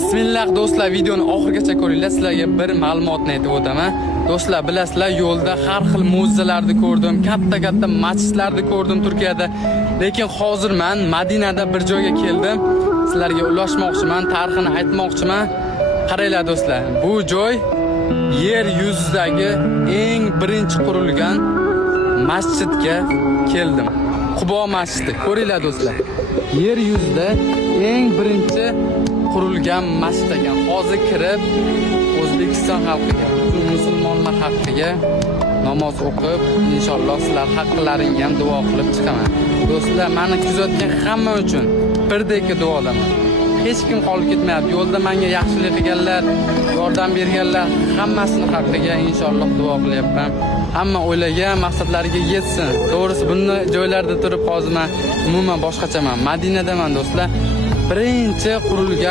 Bismillah do'stlar, videoni oxirigacha ko'ringlar. Sizlarga bir ma'lumotni aytib o'taman. Do'stlar, bilasizlar, yo'lda har xil mo'jizalarni ko'rdim, katta masjidlarni ko'rdim Turkiyada. Lekin hozir men Madinada bir joyga keldim. Sizlarga ulashmoqchiman, tarixini aytmoqchiman. Qaranglar do'stlar, bu joy yer yuzidagi eng birinchi qurilgan masjidga keldim. Qubo masjidi. Ko'ringlar do'stlar. Yer yuzida eng birinchi qurilgan masjid ekan. Hozir kirib O'zbekiston xalqiga, musulmonlar haqqiga namoz o'qib, inshaalloh sizlar haqqlaringga ham duo qilib chiqaman. Do'stlar, meni kuzatgan hamma uchun birdek duolaman. Hech kim qolib ketmayapti. Yo'lda menga yaxshilik qilganlar, yordam berganlar hammasini haqqiga inshaalloh duo qilyapman. Hamma o'ylagan maqsadlariga yetsin. To'g'risi bunday joylarda turib hozir men umuman boshqachaman. Madinadaman do'stlar. Birinchi qurilgan